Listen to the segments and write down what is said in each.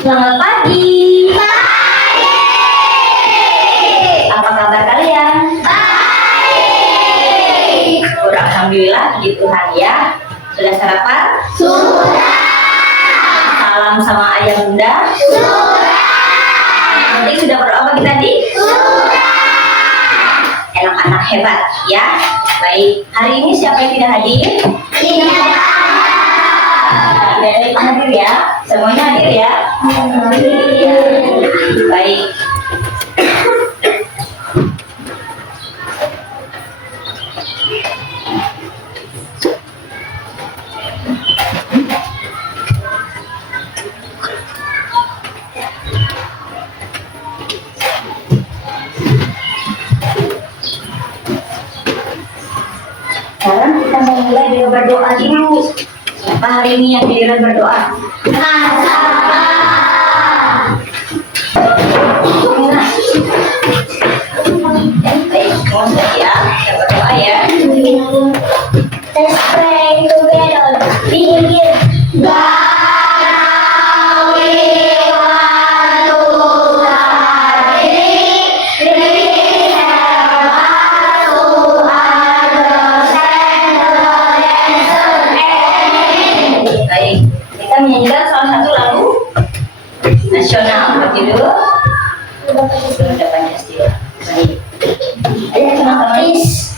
Selamat pagi. Pagi. Apa kabar kalian? Baik. Alhamdulillah, puji Tuhan ya. Sudah sarapan? Sudah. Salam sama ayah bunda? Sudah. Nanti sudah berdoa pagi tadi? Sudah. Anak-anak hebat ya. Baik, hari ini siapa yang tidak hadir? Tidak. Tidak ada yang hadir ya? Semuanya hadir ya? Iya. Baik. Sekarang kita mulai dengan berdoa dulu. Siapa hari ini yang giliran berdoa? Baik, mulai ya. Kita berdoa ya. Let's pray together. Begin. Menyanyikan salah satu lagu nasional berjudul Bunda Pancasila. Baik. Ayo teman-teman, please.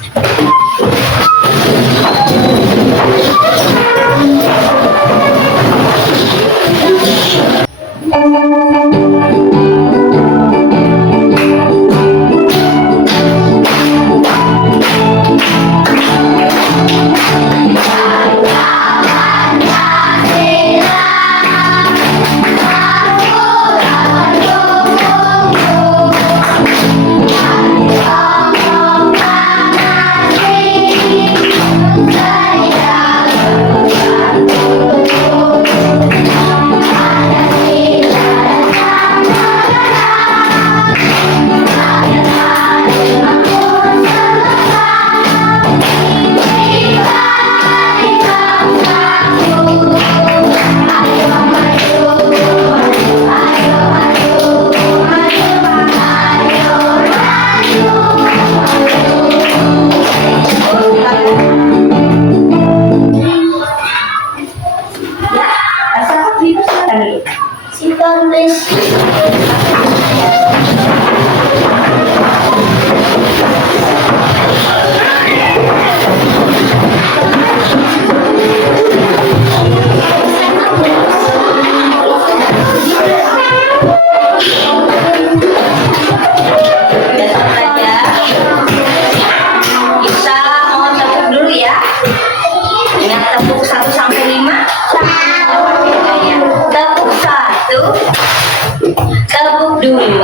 Tepuk 2,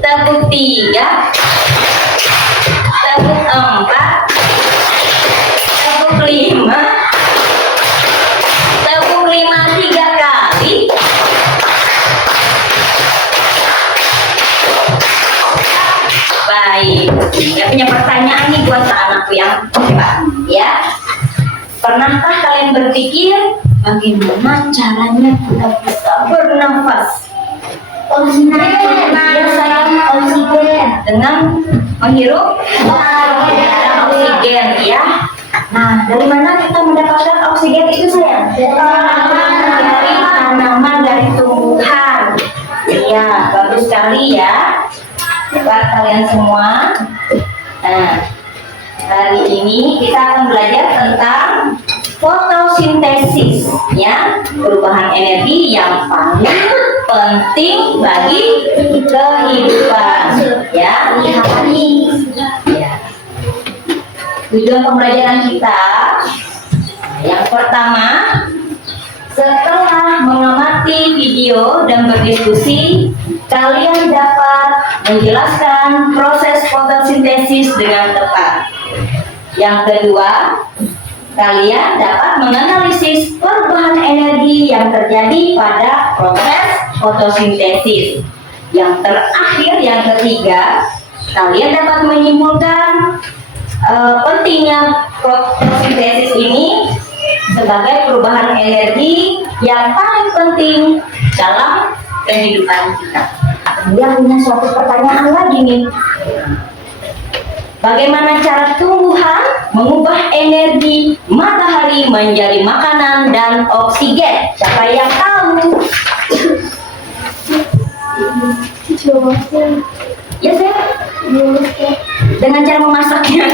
tepuk 3, tepuk 4, tepuk 5, tepuk 5 3 kali. Baik, saya punya pertanyaan nih buat anakku yang hebat ya. Pernahkah kalian berpikir bagaimana caranya kita bisa bernafas? Oksigen dengan menghirup oksigen ya. Nah, dari mana kita mendapatkan oksigen itu sayang? Dari tanaman, dari tumbuhan. Iya, bagus sekali ya. Buat kalian semua. Nah, hari ini kita akan belajar tentang fotosintesis ya, perubahan energi yang paling penting bagi kehidupan ya. Ya. Tujuan pembelajaran kita yang pertama, setelah mengamati video dan berdiskusi, kalian dapat menjelaskan proses fotosintesis dengan tepat. Yang kedua, kalian dapat menganalisis perubahan energi yang terjadi pada proses fotosintesis. Yang terakhir, yang ketiga, kalian dapat menyimpulkan pentingnya fotosintesis ini sebagai perubahan energi yang paling penting dalam kehidupan kita. Kemudian punya suatu pertanyaan lagi nih. Bagaimana cara tumbuhan mengubah energi matahari menjadi makanan dan oksigen? Siapa yang tahu? Ya saya. Dengan cara memasaknya.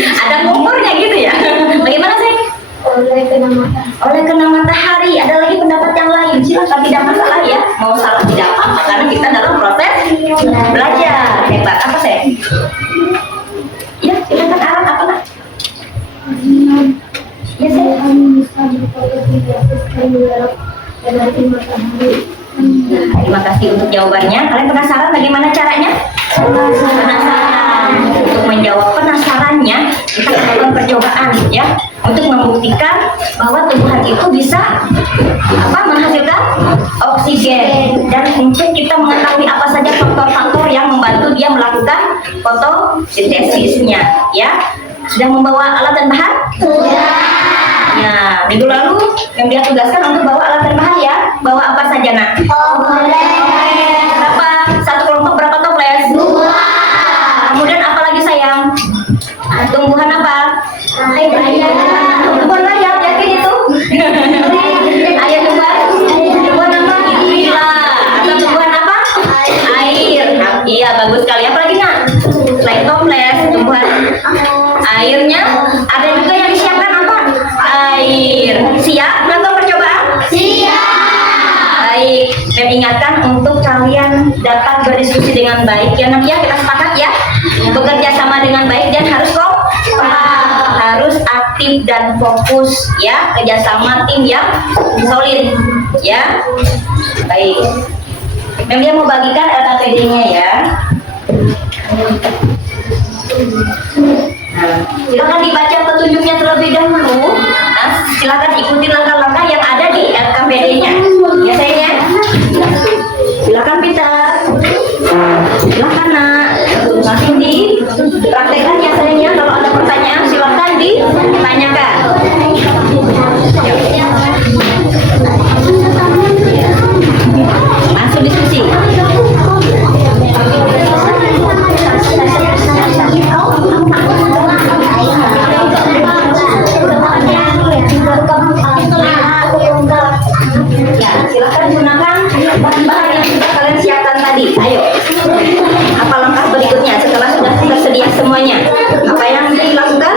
Ada kompornya gitu ya. Bagaimana sih? Oleh kena matahari. Ada lagi pendapat yang lain. Silakan, tidak masalah ya. Mau salah tidak apa-apa karena kita dalam proses belajar. Hebat. Apa sih? Ya, silakan Aran, apa nak? Ya saya. Terima kasih untuk jawabannya. Kalian penasaran bagaimana caranya? Penasaran. Untuk menjawab penasarannya, kita melakukan percobaan ya, untuk membuktikan bahwa tumbuhan itu bisa menghasilkan oksigen, dan untuk kita mengetahui apa saja faktor-faktor yang membantu dia melakukan fotosintesisnya ya. Sudah membawa alat dan bahan? Sudah. Ya, minggu lalu yang dia tugaskan untuk bawa alat dan bahan ya. Bawa apa saja nak? Berapa? Satu kelompok berapa toples? 2. Kemudian apa lagi sayang? Tumbuhan apa? Tumbuhan layar, yakin itu? Ayo tumbuhan apa? Gila. Atau tumbuhan apa? Air. Nah, iya, bagus sekali. Apa lagi nak? Selain toples, tumbuhan airnya ada juga yang disiapkan apa? Air. Siap melakukan percobaan? Siap. Baik, dan ingatkan untuk kalian dapat berdiskusi dengan baik ya nak ya. Kita sepakat ya, bekerja sama dengan baik dan harus harus aktif dan fokus ya, kerjasama tim yang solid ya. Baik, dan dia mau bagikan LKPD-nya ya. Nah, silakan dibaca petunjuknya terlebih dahulu. Nah, silakan ikuti langkah-langkah yang ada di LKPD-nya. Ya sayangnya. Silakan Peter. Silakan nak. Langsung dipraktekkan ya sayangnya. Kalau ada pertanyaan silakan ditanyakan. Langsung diskusi. Ya, silakan gunakan bahan-bahan yang sudah kalian siapkan tadi. Ayo, apa langkah berikutnya setelah sudah tersedia semuanya? Apa yang dilakukan?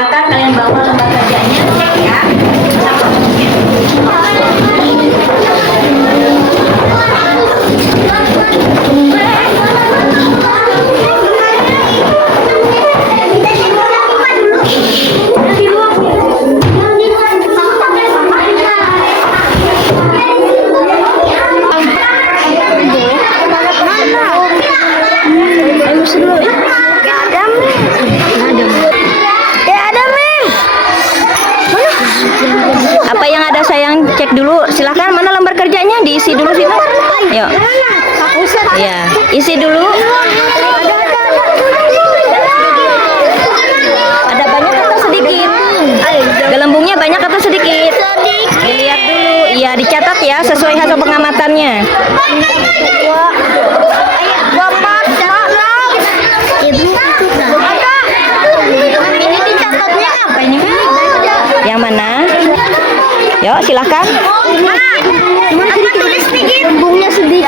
silakan kalian bawa lembar kerjanya, cek ya. Apa yang ada sayang, cek dulu. Silahkan, mana lembar kerjanya, diisi dulu sini. Yuk. Ya, isi dulu. Ada banyak atau sedikit? Gelembungnya banyak atau sedikit? Dilihat dulu. Iya, dicatat ya sesuai hasil pengamatannya. Yang mana? Yuk, silahkan. Tulis sedikit. Lembungnya sedikit.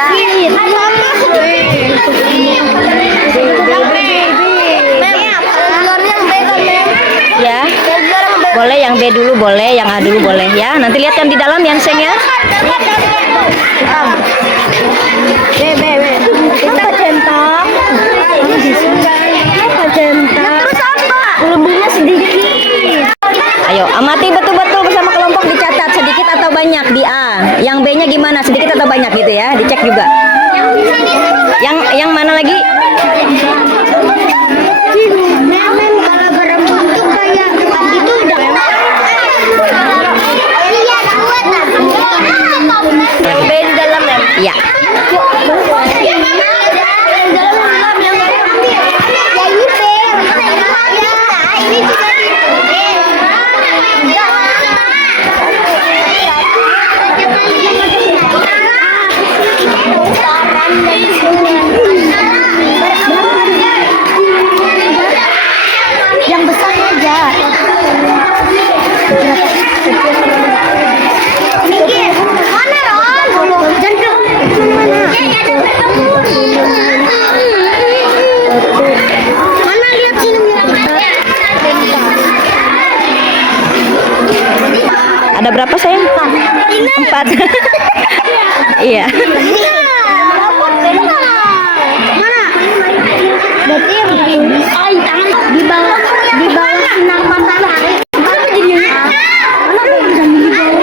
Ya. Boleh yang B dulu, boleh yang A dulu, boleh ya. Nanti lihat yang di dalam yang seng ya. Apa centang? Apa centang? Terus apa? Lembungnya sedikit. Ayo, amati betul-betul bersama kelompok, dicatat sedikit atau banyak di A. Yang B-nya gimana? Sedikit atau banyak gitu ya? Dicek juga. Yang mana lagi? Memang kalau berbentuk kayak itu udah. Iya, kuat. Yang B di dalam ya? Iya. Yang besar aja. Mikir, mana Ron? Jangan mana lihat sini. Ada berapa sayang? 4. Iya. Mana? Berarti yang di bawah sinar matahari. Mana jadinya? Mana bisa di bawah?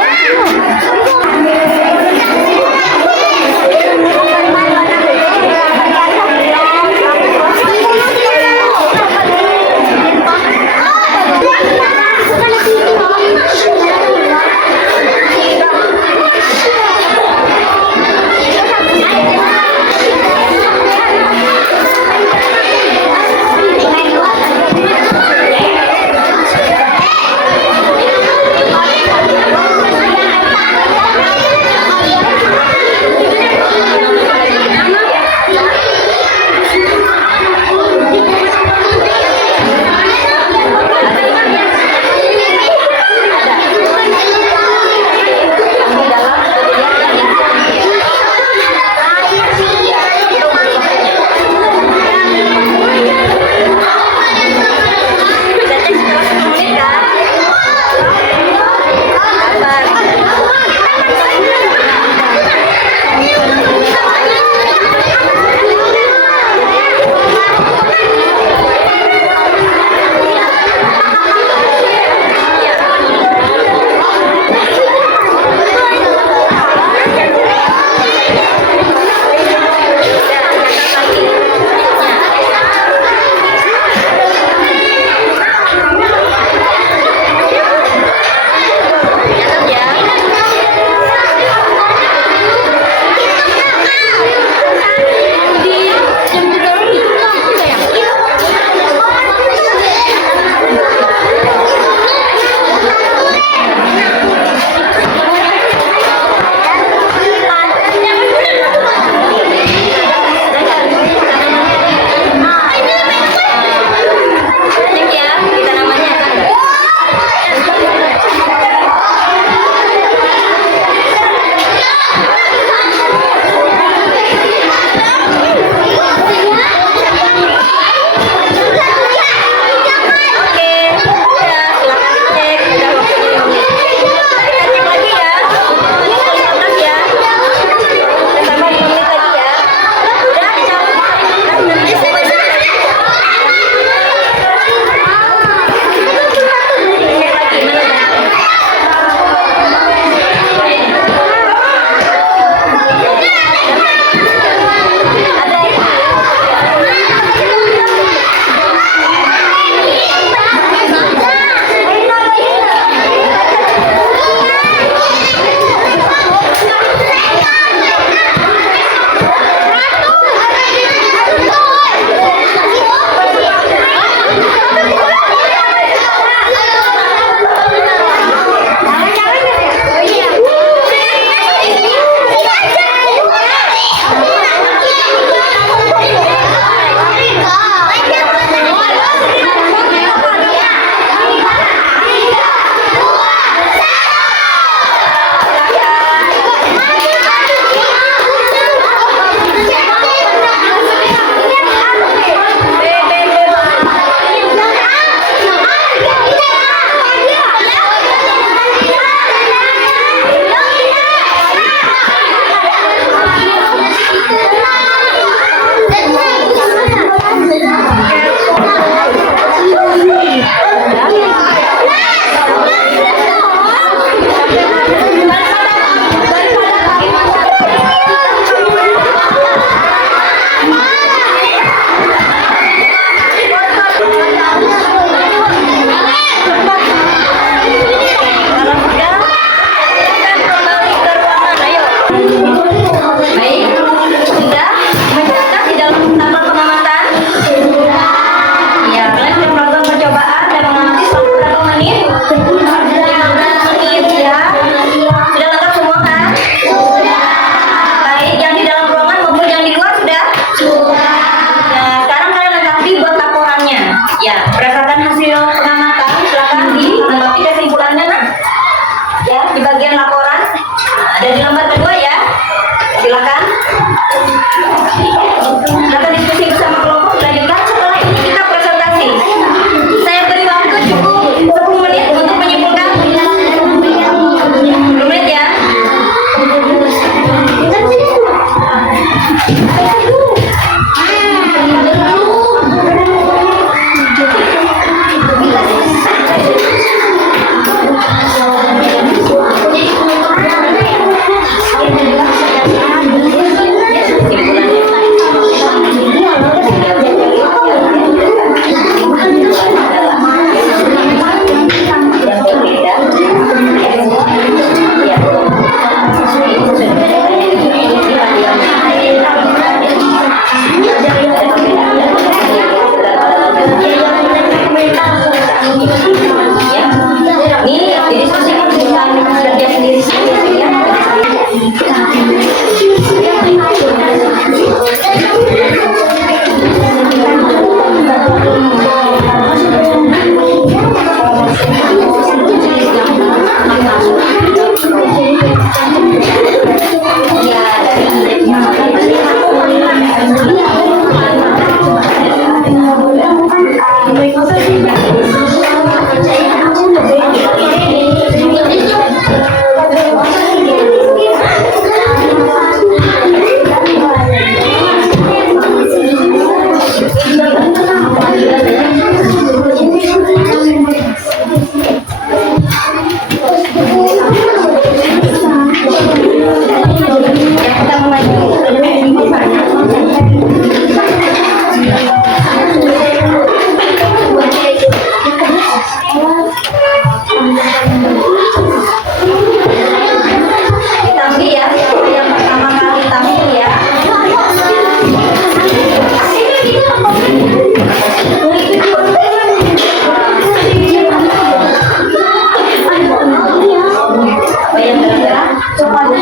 Ditambi ya, siapa yang pertama kali tampil ya. Apa yang gara-gara? Yang mana?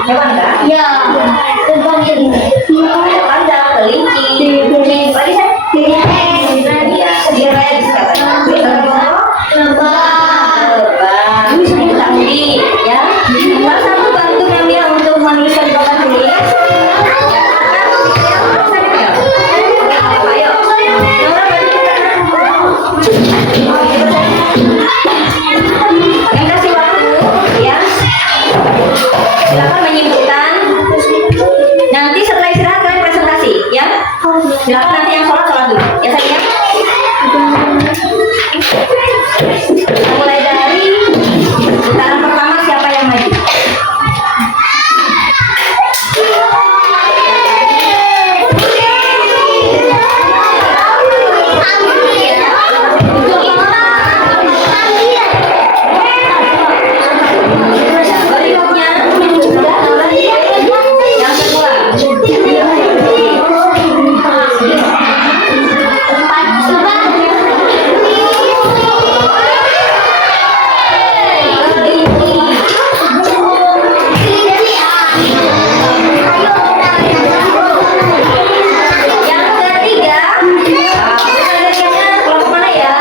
Hewan kah? Ya, terbang ini. Ada panda, kelinci, kucing, lagi saya? Iya, T-Rex katanya. Terbang. Ditambi ya. Salah satu bantu ngambil untuk menuliskan di papan tulis. Ayo, Nora bantu. Yang kasih waktu ya. Silakan menyimpulkan. Nanti setelah istirahat kalian presentasi ya. Silakan nanti yang sholat dulu ya sayang. Mulai dari putaran pertama siapa yang maju? Berikutnya yang kedua. Yang ketiga, kelompok mana ya?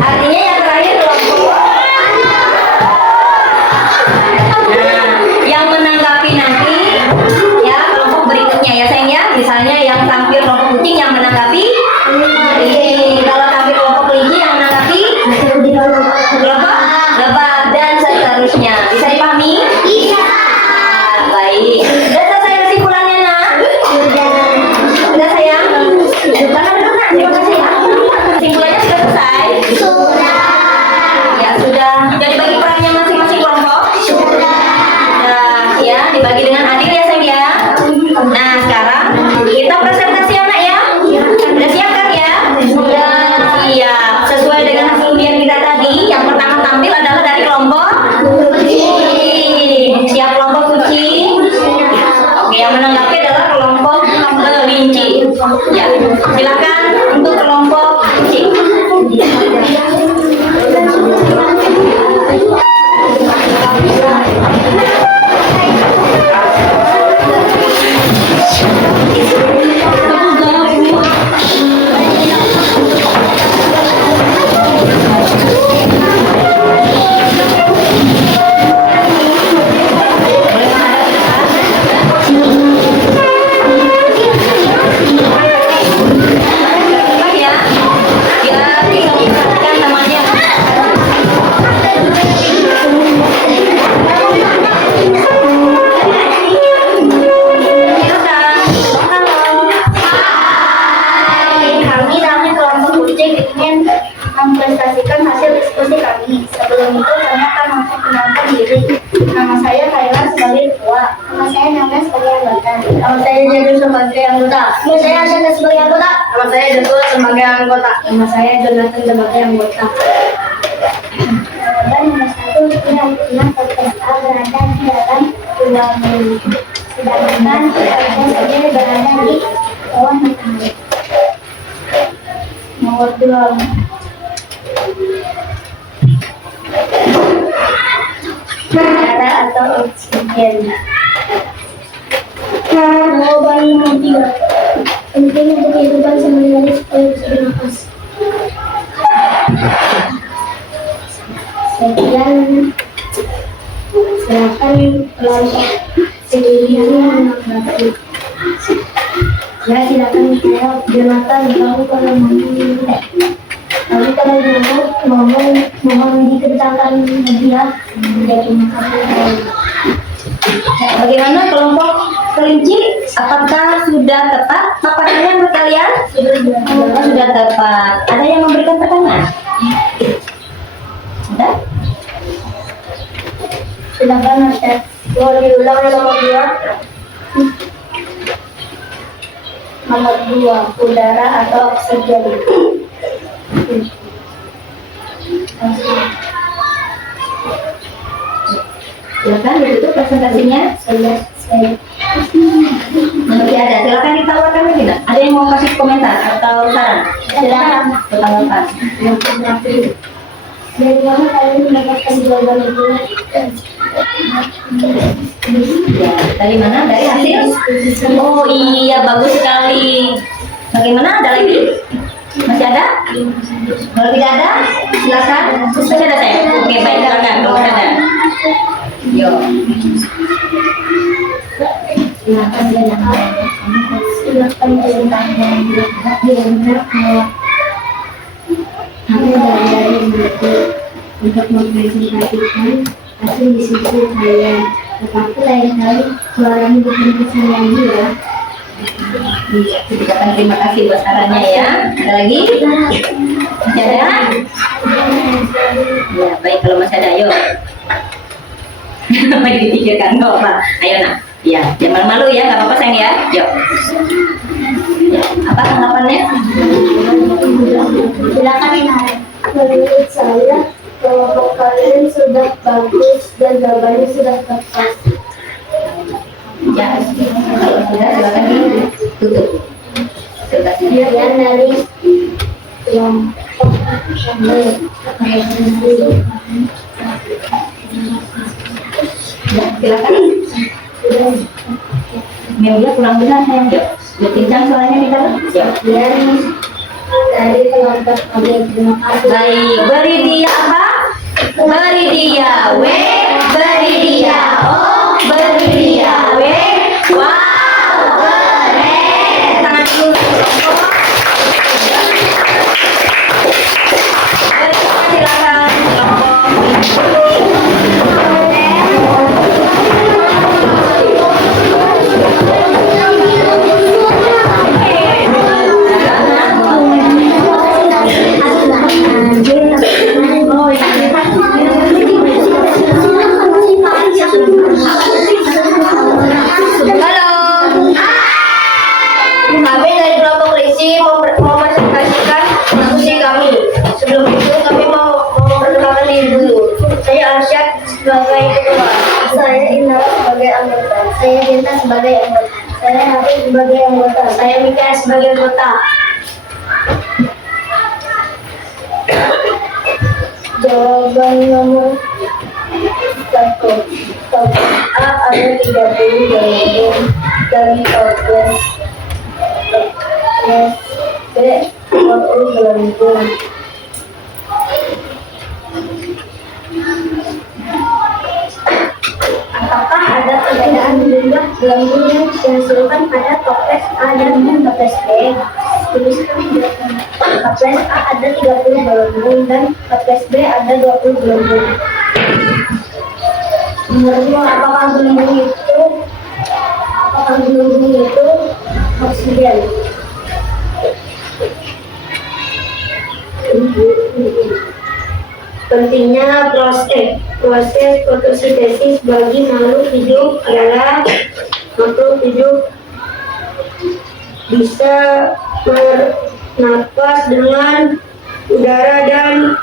Artinya yang terakhir kelompok. Nah, yang menanggapi nanti ya kelompok berikutnya ya sayang ya. Misalnya yang tampil kelompok kucing yang menanggapi ini, kalau tampil kelompok kelinci yang menanggapi kelompok lebah dan seterusnya. Bisa dipahami? Iya. Baik. Sudah selesai kesimpulannya nak? Sudah sayang? Karena dulu nak. Terima kasih ya. Kesimpulannya sudah selesai? Ya sudah. Sudah dibagi perannya masing-masing kelompok? Sudah. Ya, dibagi dengan adil ya sayang ya. Nah sekarang kita presentasi anak ya. Sudah siap kan ya? Sudah. Siap. Sesuai dengan hasil ujian kita tadi, yang pertama tampil adalah dari kelompok kucing. Siap kelompok kucing. Oke, yang menanggapi adalah kelompok kelinci. Ya, silakan untuk kelompok kucing. Ya, biar bisa memperhatikan namanya. Kami dari kelompok kucing ingin mempresentasikan hasil diskusi kami. Sebelum itu kami akan memperkenalkan diri. Nama saya Kayla sebagai ketua. Nama saya Nana sebagai anggota. Nama saya Jadu sebagai anggota. Nama saya Asyanda sebagai anggota. Nama saya Joshua sebagai anggota. Nama saya Jonathan sebagai anggota. Jawaban nomor 1, kira-kira podcast A berada di dalam ruang bumi. Sedangkan podcast B berada di bawah matahari. Nomor 2. Udara atau oksigen. Jawaban nomor 3. Penting untuk kehidupan sehari-hari supaya bisa bernafas. Sekian. Silakan kelompok sendirian menanggapi. Ya, silakan saya Jonathan, kamu kalau mau. Kamu kalau mau mohon diceritakan lebih ya. Bagaimana kelompok kelinci? Apakah sudah tepat paparannya menurut kalian? Sudah tepat. Ada yang memberikan pertanyaan? Ada? Silakan Ustaz. Mau diulang nomor 2? Nomor 2, udara atau oksigen. Silakan ditutup presentasinya. Saya Masih ada. Silakan ditawarkan lagi. Nak. Ada yang mau kasih komentar atau saran? Silakan. Tanggapan. dari mana kalian mendapatkan jawaban itu? Ya, dari mana? Dari hasil? Oh iya, bagus sekali. Bagaimana? Ada lagi? Masih ada? Kalau tidak ada, silakan. Masih ada saya? Oke, baik, silakan. Kalau masih ada. Yo. Silakan ceritanya. Kami dari untuk mempresentasikan hasil diskusi saya. Tetapi lain kali suaranya bukan kesan lagi ya. Ucapkan terima kasih buat sarannya ya. Ada lagi? Masih ada? Ya, baik kalau masih ada, yuk. Lagi dipikirkan, nggak apa. Ayo nak. Ya, jangan malu ya, nggak apa-apa sayang ya. Yuk. Ya, apa tanggapannya? Silakan Inai. Menurut saya kelompok kalian sudah bagus dan jawabannya sudah tepat. Ya, kalau sudah silakan ditutup. Kemudian dari kelompok Ya, silakan. Media kurang dengar sayang, yuk. Kencang suaranya di dalam. Yuk. kemudian dari kelompok kami terima kasih. Baik, beri dia apa? Beri dia W, beri dia O, beri dia W. Wow, keren. Tangan dulu kelompok. Silakan kelompok. Kami dari kelompok Risi mau mempresentasikan diskusi kami. Sebelum itu kami mau memperkenalkan diri dulu. Saya Arsyad sebagai ketua. Saya Inara sebagai anggota. Saya Dinta sebagai anggota. Saya Hafiz sebagai anggota. Saya Mika sebagai anggota. Jawaban nomor 1. Topik A ada 30 jawaban dan topik B 40 jawaban. Apakah ada perbedaan jumlah gelembung yang dihasilkan pada toples A dan toples B? Tuliskan jawaban. Toples A ada 30 gelembung dan toples B ada 20 gelembung. Menurutmu apakah gelembung itu oksigen? Pentingnya proses fotosintesis bagi makhluk hidup adalah makhluk hidup bisa bernapas dengan udara dan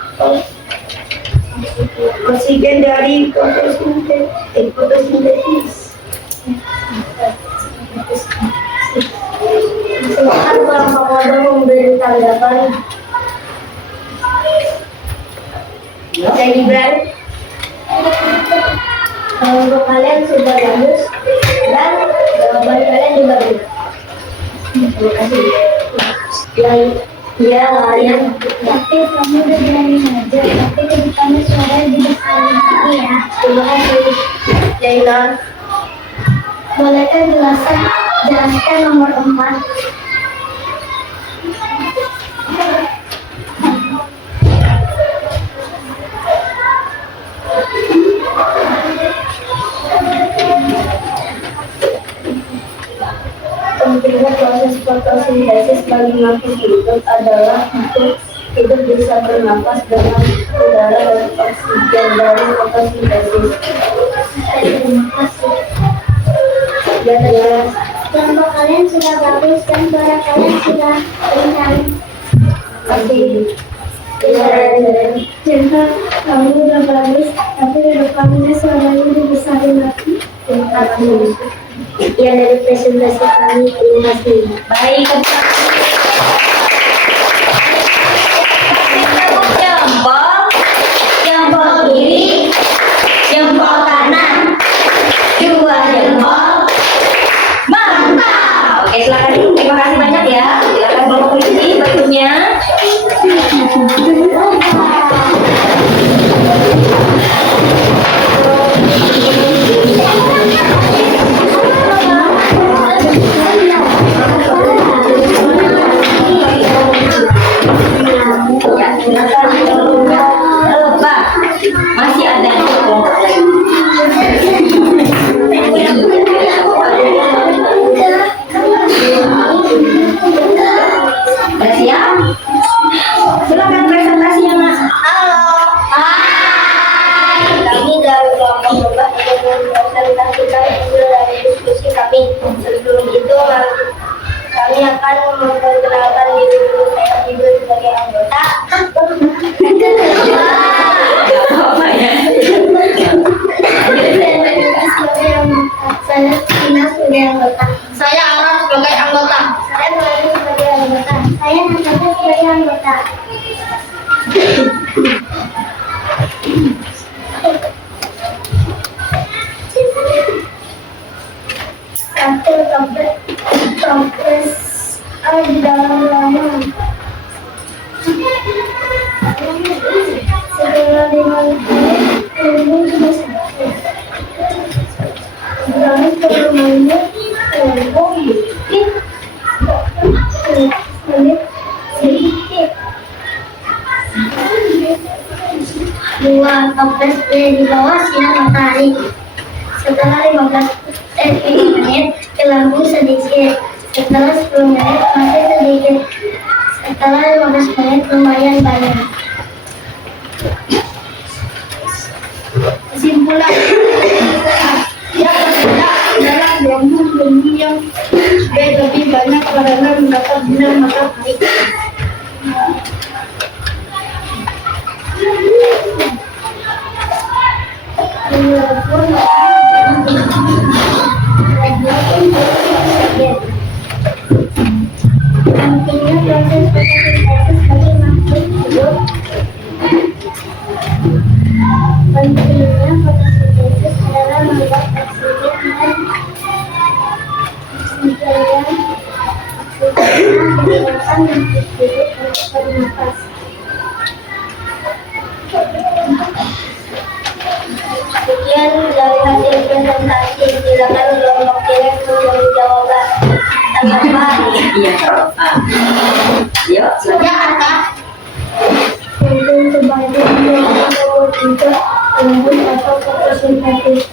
oksigen dari fotosintesis. Silakan kelompok model memberi tanggapan. Saya Gibran. Kelompok kalian sudah bagus dan jawaban kalian juga benar. Terima kasih. Ya, kalian. Tapi kamu udah berani aja. Tapi kedepannya suara di depan lagi ya. Terima kasih. Jaina. Bolehkah jelaskan nomor 4? menikmati hidup adalah untuk hidup bisa bernapas dengan udara dan oksigen dari fotosintesis. Terima kasih. Ya. Kelompok kalian sudah bagus dan suara kalian sudah kencang. Kasih. Cinta, kamu udah bagus, tapi hidup kamu selama ini bisa dimati. Terima kasih. Ya, dari presentasi kami, terima kasih. Baik, jempol, jempol kiri, jempol kanan, dua jempol. Mantap. Oke, silakan. Terima kasih banyak ya. Silakan kelompok ini berikutnya. Ya, silakan. Pak, masih ada yang kelompok lagi. Udah siap? Silakan presentasi ya, Mas. Halo. Hai. Kami dari kelompok Lebah ingin mempresentasikan hasil dari diskusi kami. Sebelum itu, kami akan memperkenalkan diri dulu. Saya juga sebagai anggota. Saya Tina sebagai anggota. Saya Aura sebagai anggota. Saya Melani sebagai anggota. Saya Natasha sebagai anggota. Hasil kompres di dalam ruangan. Setelah 5 menit, ilmu sudah selesai. Berani permainnya kelompok menit sedikit. 2. Kompres di bawah sinar matahari. Setelah 15 menit gelembung sedikit. Setelah 10 menit masih sedikit. Setelah 15 menit lumayan banyak. Kesimpulan yang berbeda adalah gelembung yang lebih banyak karena mendapat sinar matahari. Nantinya proses fotosintesis bagi makhluk hidup. Pentingnya fotosintesis adalah membuat oksigen dan digunakan makhluk hidup untuk bernafas. Sekian dari hasil presentasi. Silakan kelompok kiri memberi jawaban. Tanggapan. Iya, yuk, silakan. Untuk sebagian yang untuk embun atau fotosintesis.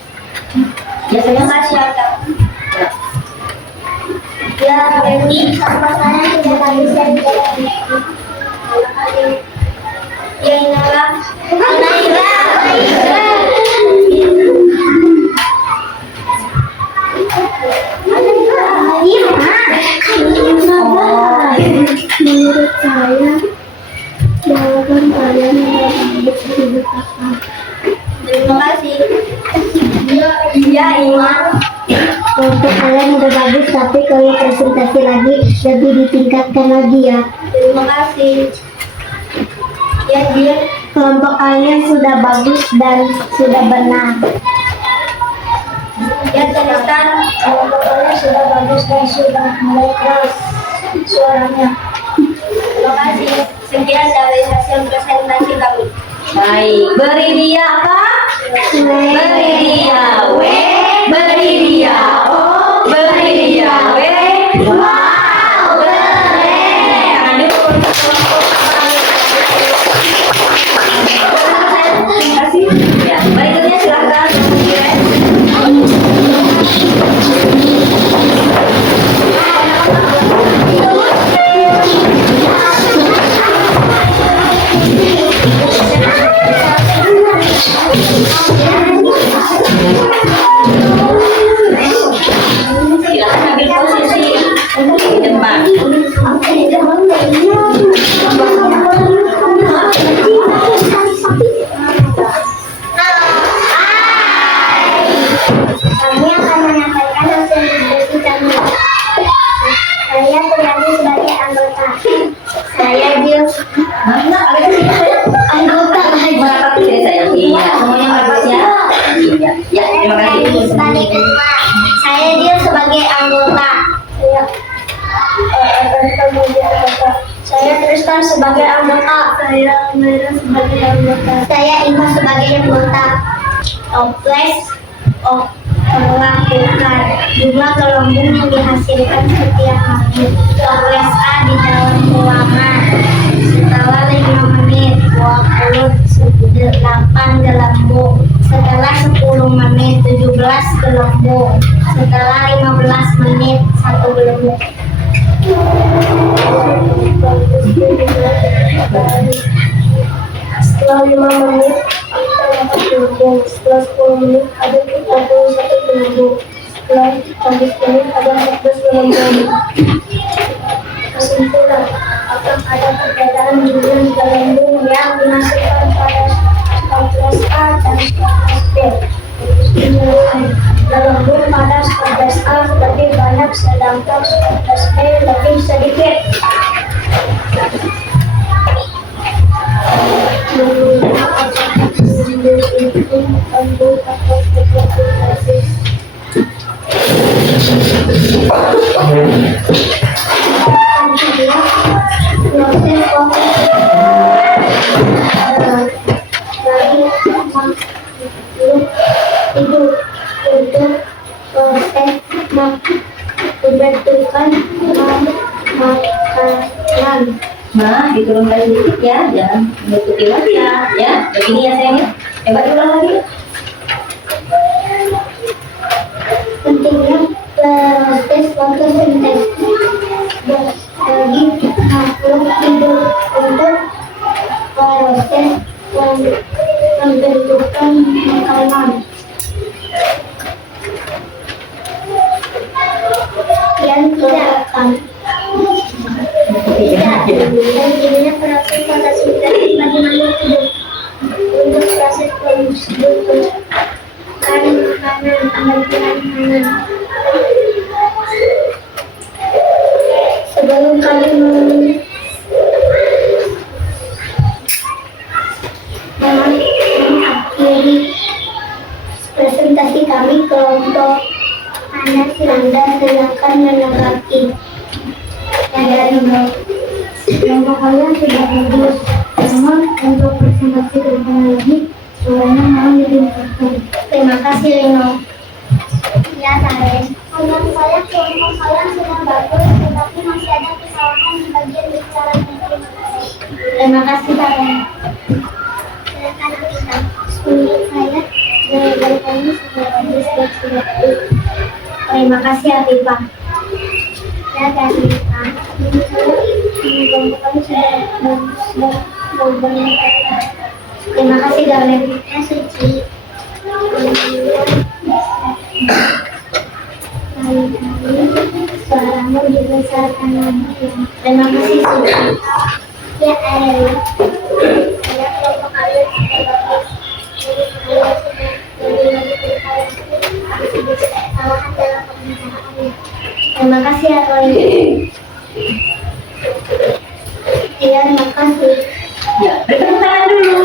Biasanya kasih apa? Ya, ini sama saya tidak bisa dijalani. Ya, inilah. Menurut saya, jawaban kalian yang bagus dibukakan. Terima kasih. Iya, Iman. Untuk kalian udah bagus, tapi kalau presentasi lagi lebih ditingkatkan lagi ya. Terima kasih. Ya, dia kelompok kalian sudah bagus dan sudah benar. Ya, teruskan. Kelompok kalian sudah bagus dan sudah mulai keras suaranya. Terima kasih. Sekian dari hasil presentasi kami. Baik, beri dia apa? Beri dia W, beri dia O, beri dia W. Wow, keren. Tangan dulu. Terima kasih. Ya, berikutnya silakan. Saya Mira sebagai anggota. Saya Ima sebagai anggota. Toples melakukan jumlah gelembung yang dihasilkan setiap menit. Toples A di dalam ruangan setelah 5 menit 28 gelembung. Setelah 10 menit 17 gelembung. Setelah 15 menit 1 gelembung. Setelah 5 menit kita dapat gelembung. Setelah 10 menit ada 31 gelembung. Setelah 15 menit ada 14 gelembung. Kesimpulan, akan ada perbedaan jumlah gelembung yang dihasilkan pada stoples A dan stoples B. Gelembung pada stoples A lebih banyak sedangkan stoples B lebih sedikit. Makanan. Nah, diturunkan sedikit ya, jangan menutupi lagi ya. Begini ya sayangnya. Coba diulang lagi. Pentingnya proses fotosintesis bagi makhluk hidup untuk proses pembentukan makanan. Yang kelihatan pentingnya proses fotosintesis bagi makhluk hidup untuk proses pembentukan makanan. Sebelum kami mengakhiri presentasi kami, kelompok Anda silakan menanggapi. Yang dari kelompok kalian sudah bagus. Namun untuk presentasi kedepan lagi, suaranya mohon ditingkatkan. Terima kasih Lino. Ya Taren. Kelompok saya sudah bagus, tetapi masih ada kesalahan di bagian bicaranya. Terima kasih Taren. Silakan Akita. Menurut saya dari kami sudah bagus dan sudah bagus. Terima kasih Afifa. Ya Karita. Kelompok kami sudah bagus. Terima kasih Darlene. Ya Suci. Suaramu dibesarkan lagi. Terima kasih Suci. Ya Ariel. Saya kelompok kalian sudah bagus. Kesalahan dalam pembicaraannya. Terima kasih ya Roy. Ya, terima kasih. Ya, beri tepuk tangan dulu.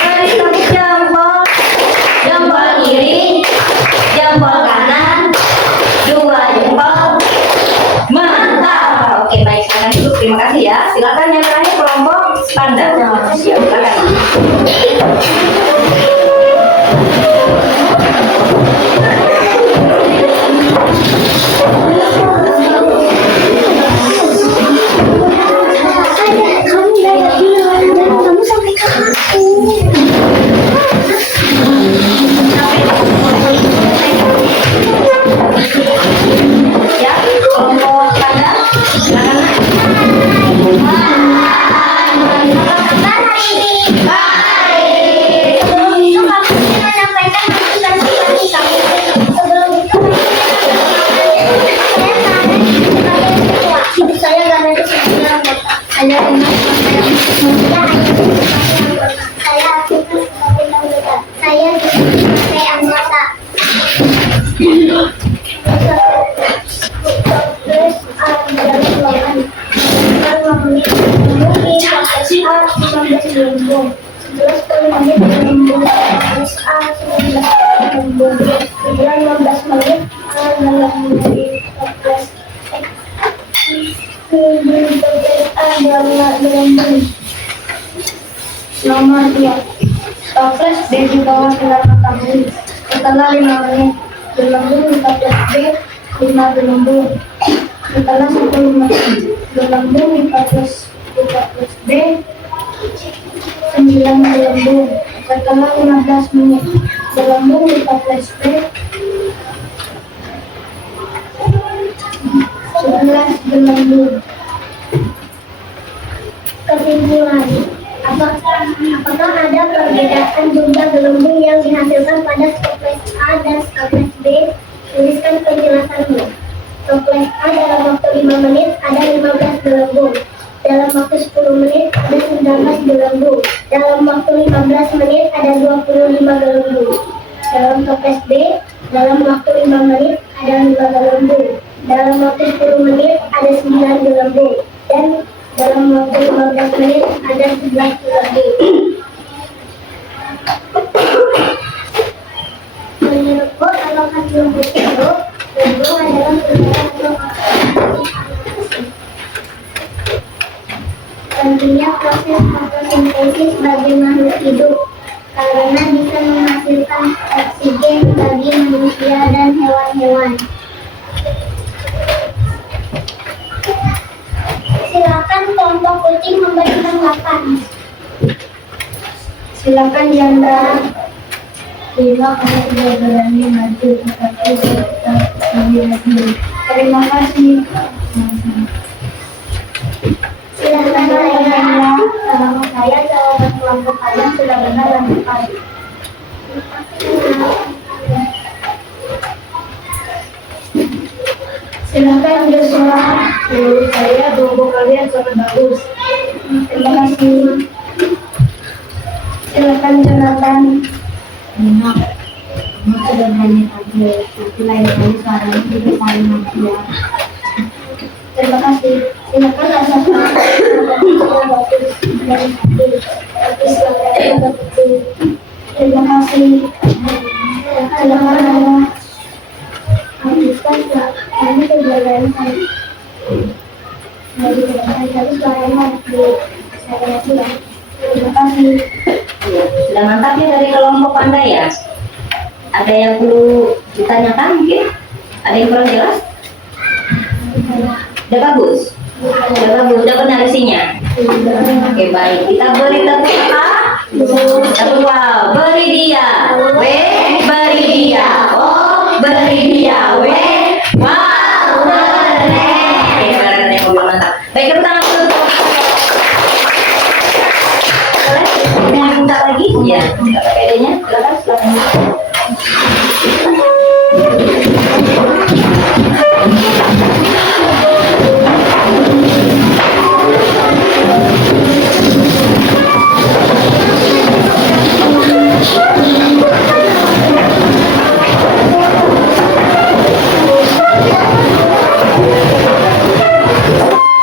Tarik tepuk jempol. Jempol kiri, jempol kanan, 2 jempol. Mantap. Oke, baik, sekarang dulu. Terima kasih ya. Silakan yang terakhir kelompok Panda. Ya, silakan. Kamu sampai kapan? Ya, kelompok Panda. Silakan. Gelembung toples A adalah gelembung. Nomor 2. Toples B di bawah sinar matahari. Setelah 5 menit, gelembung di toples B 5 gelembung. Setelah 10 menit, gelembung di toples B 9 gelembung. Setelah 15 menit, gelembung di toples B 11 gelembung. Kesimpulan, apakah ada perbedaan jumlah gelembung yang dihasilkan pada toples A dan toples B? Tuliskan penjelasannya. Toples A dalam waktu 5 menit ada 15 gelembung. Dalam waktu 10 menit ada 19 gelembung. Dalam waktu 15 menit ada 25 gelembung. Dalam toples B, dalam waktu 5 menit ada 5 gelembung. Dalam waktu 10 menit ada 9 gelembung. Dan dalam waktu 15 menit ada 11 gelembung. Menurut Bo, apakah gelembung itu? Gelembung adalah perbedaan atau pentingnya proses fotosintesis bagi makhluk hidup karena bisa menghasilkan oksigen bagi manusia dan hewan-hewan. Silakan kelompok kucing memberi tanggapan. Silakan Diandra. Terima kasih sudah berani maju tetapi kita melihat dulu. Terima kasih. Silakan Diandra. Nama saya jawaban kelompok kalian sudah benar dan tepat. Silakan Joshua. Menurut saya kelompok kalian sangat bagus. Terima kasih. Silakan Jonathan. Enak. Masa dan hanya saja, tapi lain kali suaranya juga saling manusia. Terima kasih. Silakan Asaf. Terima kasih. Silakan habiskan kami kejagaan saya. Dari kejagaan tapi suaranya saya lihat ya. Terima kasih. Sudah mantap ya dari kelompok Anda ya. Ada yang perlu ditanyakan mungkin? Ada yang kurang jelas? Udah bagus? Udah bagus, udah benar isinya? Oke baik, kita beri tepuk kedua, beri dia, W, beri dia, O, beri dia, W, wow, keren. Oke, keren yang mobil mantap. Baik, tepuk tangan dulu. Boleh minta lagi? Ya, minta pedenya, silakan.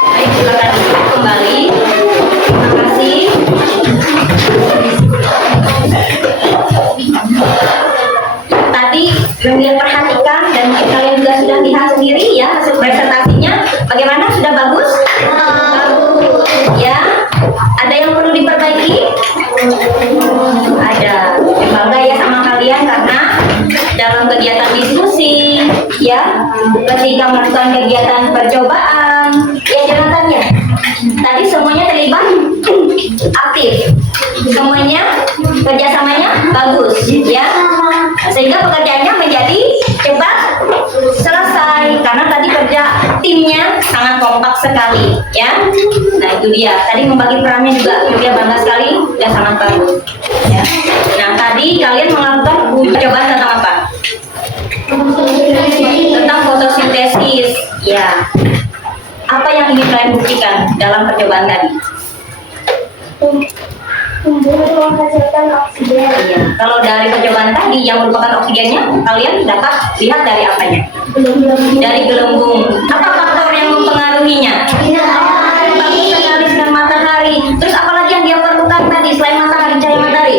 Baik, silakan kembali. Terima kasih. Tadi kalian perhatikan dan mungkin kalian juga sudah lihat sendiri ya hasil presentasinya. Bagaimana? Sudah bagus? Bagus. Ya. Ada yang perlu diperbaiki? Ada. Bangga ya sama kalian karena dalam kegiatan diskusi, ya, ketika melakukan kegiatan percobaan, ya Jonathan ya. Tadi semuanya terlibat aktif, semuanya kerjasamanya bagus, ya. Sehingga pekerjaannya menjadi cepat selesai karena tadi kerja timnya sangat kompak sekali, ya. Nah itu dia. Tadi membagi perannya juga, dia bangga sekali dan sangat bagus, ya. Nah tadi kalian melakukan percobaan tentang apa? Tentang fotosintesis, ya. Apa yang ingin kalian buktikan dalam percobaan tadi? Tumbuh menghasilkan oksigen. Iya. Kalau dari percobaan tadi yang merupakan oksigennya, kalian dapat lihat dari apanya? Dari gelembung. Apa faktor yang mempengaruhinya? Bagus sekali sinar matahari. Terus apalagi yang dia perlukan tadi selain matahari, cahaya matahari?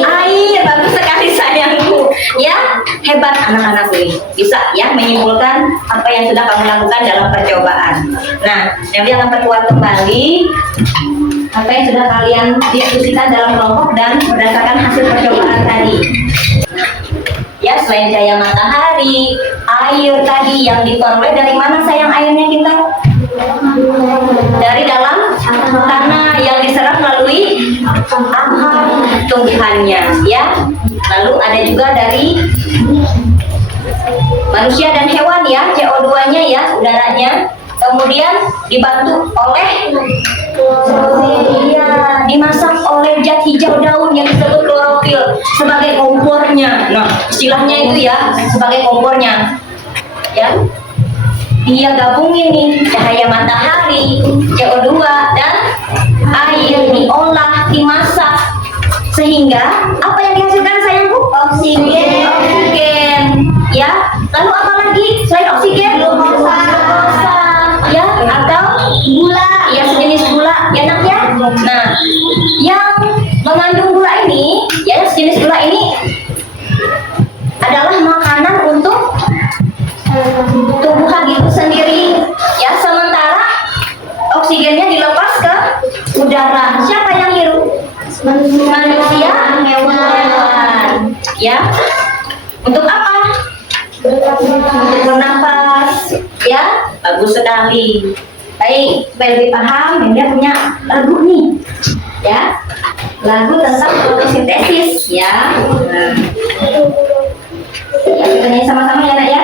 Air. Bagus sekali sayangku. Ya, hebat anak-anak ini. Bisa bisa ya menyimpulkan apa yang sudah kamu lakukan dalam percobaan. Nah, nanti akan perkuat kembali apa yang sudah kalian diskusikan dalam kelompok dan berdasarkan hasil percobaan tadi. Ya, selain cahaya matahari, air tadi yang diperoleh dari mana sayang airnya kita? Dari dalam tanah yang diserap melalui akar tumbuhannya, ya. Lalu ada juga dari manusia dan hewan ya, CO2-nya ya, udaranya. Kemudian dibantu oleh dimasak oleh zat hijau daun yang disebut klorofil sebagai kompornya. Nah, istilahnya itu ya, sebagai kompornya. Ya. Dia gabungin nih cahaya matahari, CO2 dan air diolah, dimasak sehingga apa yang dihasilkan sayangku? Oksigen. Oksigen. Ya. Lalu apa lagi selain oksigen? Glukosa. Ya, atau gula, ya sejenis gula, enak ya. Nah, yang mengandung gula ini, ya sejenis gula ini adalah makanan untuk tumbuhan itu sendiri. Ya, sementara oksigennya dilepas ke udara. Siapa yang hirup? Manusia, hewan. Ya, untuk apa? Untuk bernafas, ya, bagus sekali. Baik, supaya lebih paham, dia punya lagu nih, ya, lagu tentang fotosintesis, ya. Nah, ya, kita nyanyi sama-sama ya, nak ya.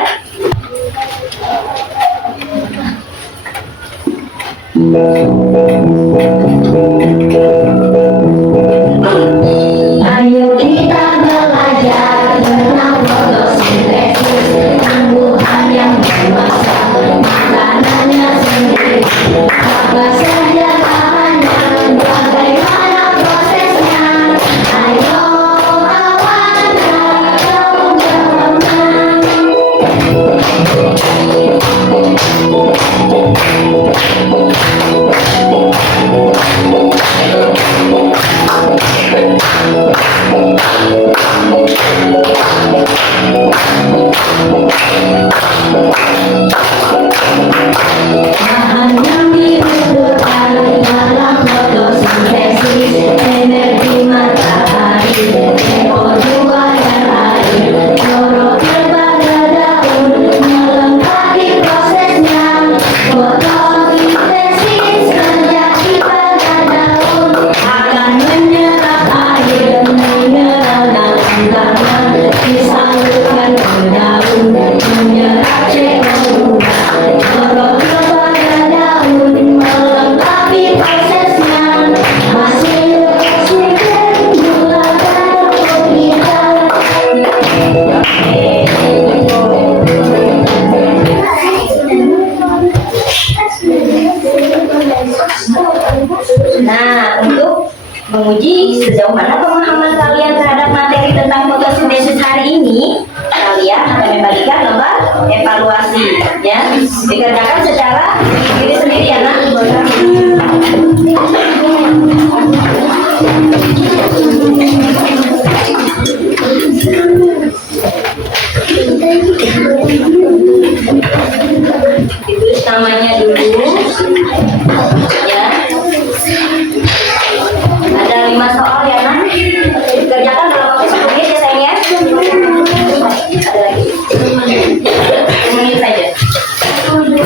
Ayo kita belajar tentang fotosintesis, tumbuhan yang memasak makanannya sendiri. Apa saja bahannya, bagaimana prosesnya? Ayo kawan, kamu berperan. Bahan yang dibutuhkan dalam fotosintesis, energi matahari, CO2 dan air, klorofil pada daun, melengkapi prosesnya. Fotosintesis terjadi pada daun, akan menyerap air mineral dalam tanah, disalurkan ke daun, menyerap CO2. Klorofil pada daun, melengkapi prosesnya. Hasil oksigen, gula Nah, untuk menguji sejauh mana pemahaman kalian terhadap materi tentang fotosintesis hari ini, kalian akan membagikan lembar evaluasi, ya, dikerjakan secara diri sendiri ya, nak. Ditulis namanya dulu, ya. Ada 5 soal ya, nak. Dikerjakan dalam waktu 10 menit ya, sayang ya. Ada lagi 10 menit saja. Dulu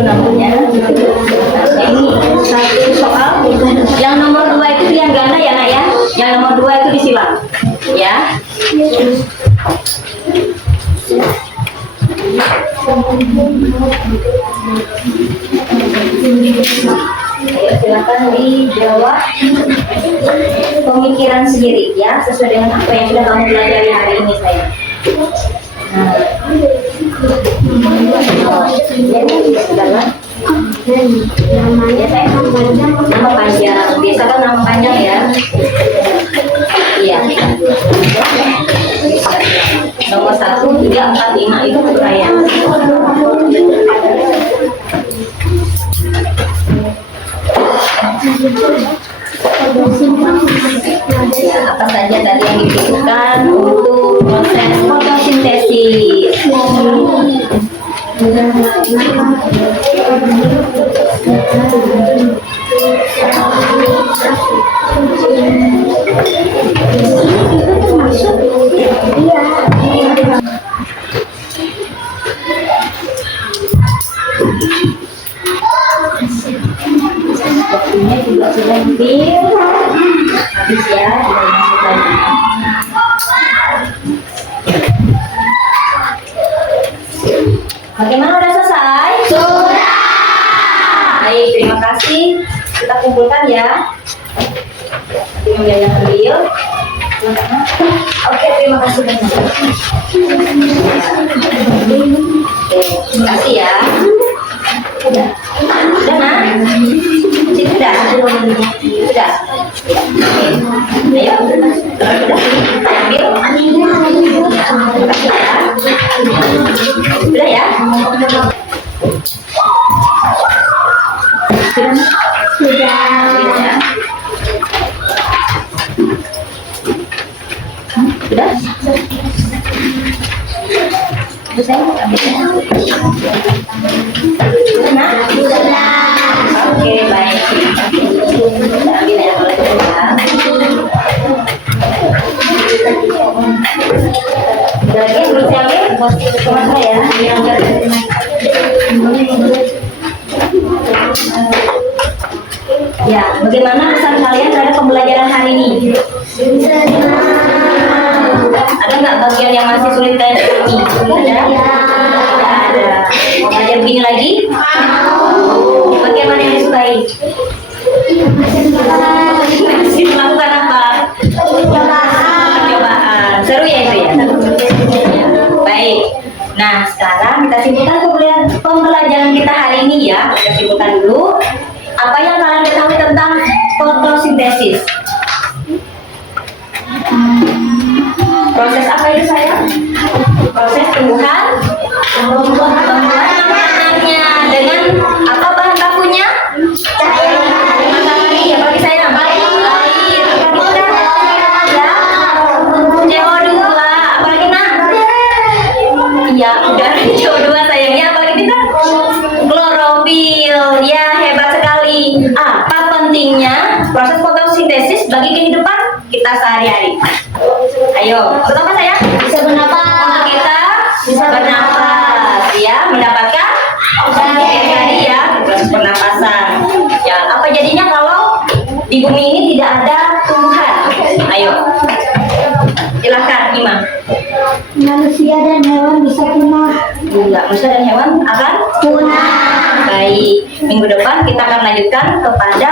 namanya. Ya. Ayo silakan dijawab pemikiran sendiri ya, sesuai dengan apa yang sudah kamu pelajari hari ini saya. Nah, ya saya nama panjang, biasa kan nama panjang ya. Iya. Nomor 1, 3, 4, 5 itu uraian. Ya, apa saja tadi yang dibutuhkan untuk proses fotosintesis? Waktunya juga sudah hampir habis ya, sudah bagaimana, udah selesai? Sudah. Baik, terima kasih. Kita kumpulkan ya. Nanti yang ambil. Oke, terima kasih banyak. Oke, terima kasih ya. Sudah. Sudah, Nak? Sudah. Sudah. Ayo. Sudah. Ambil. Terima kasih ya. Sudah ya? Sudah. Sudah. Sudah. Sudah. Oke, baik. Kita ambil ya, boleh ya. Ada lagi yang belum diambil? Cuma saya ya. Bagaimana pesan kalian terhadap pembelajaran hari ini? Ada nggak bagian yang masih sulit kalian ini? Ada. Mau belajar begini lagi? Bagaimana yang disukai? Masih melakukan apa? Percobaan. Seru ya itu ya? Baik. Nah, sekarang kita simpulkan pembelajaran kita hari ini ya. Kita simpulkan dulu. Apa yang kalian ketahui tentang fotosintesis? Proses apa itu saya? Proses tumbuhan makanannya dengan apa bahan bakunya? Matahari ya, bagi saya air. CO2, apalagi nak? Ya, udara CO2 sayangnya, apalagi kita? Klorofil. Ya, hebat sekali. Apa pentingnya proses fotosintesis bagi kehidupan kita sehari-hari? Ayo, pertama saya bisa bernafas. Untuk kita bisa bernafas, ya, mendapatkan oksigen tadi ya, proses pernapasan. Ya, apa jadinya kalau di bumi ini tidak ada tumbuhan? Ayo, silahkan Imam. Manusia dan hewan bisa punah. Enggak, manusia dan hewan akan Punah. Baik, minggu depan kita akan lanjutkan kepada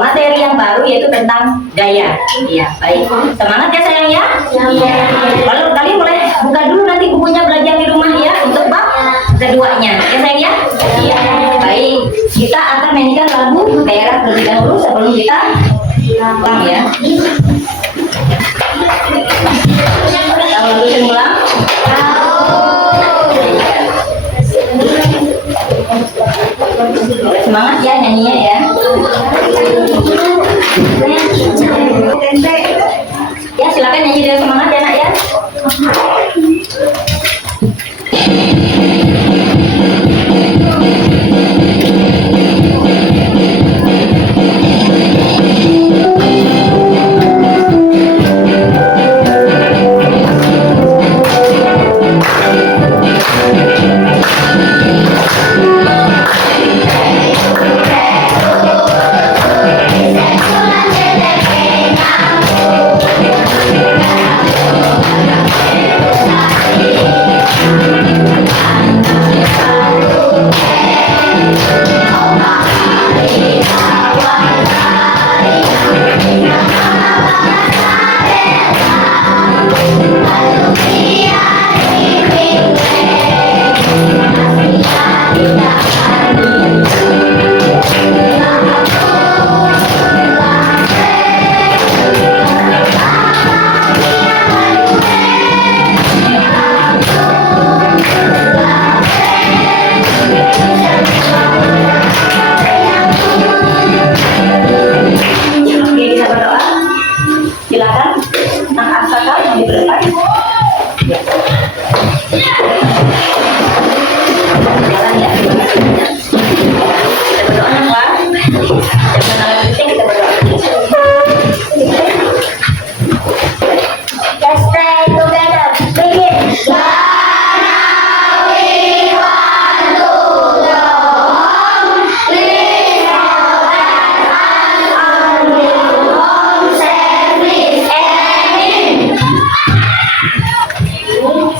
materi yang baru yaitu tentang daya. Iya, baik. Semangat ya sayang ya. Iya. Lalu kalian boleh buka dulu nanti bukunya belajar di rumah ya untuk bab keduanya. Ya sayang ya. Iya. Baik, kita akan mainkan lagu daerah terlebih dahulu sebelum kita pulang ya. Tahu lagu Sembulang? Semangat ya nyanyinya ya. Ya silakan nyanyi dengan semangat ya nak ya. Anak asal yang di depan. Ya. Jalan ya. Kita berdoa ya, Pak. Jangan salah penting kita berdoa. Let's pray together. Begin.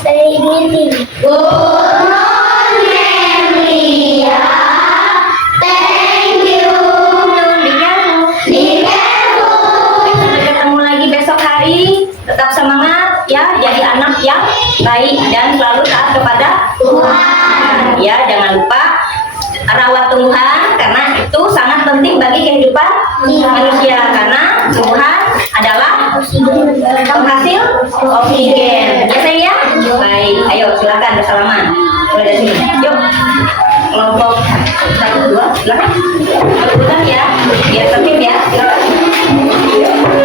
Say greeting. Good morning, Ria. Thank you. Be careful. Sampai ketemu lagi besok hari. Tetap semangat ya, jadi anak yang baik dan selalu taat kepada Tuhan. Ya, jangan lupa rawat tumbuhan karena itu sangat penting bagi kehidupan manusia karena tumbuhan adalah penghasil oksigen. Ya sayang ya? Baik, ayo silakan bersalaman. Mulai dari sini. Yuk. Kelompok 1, 2, silakan. Kebetulan ya, biar tertib ya. Silakan.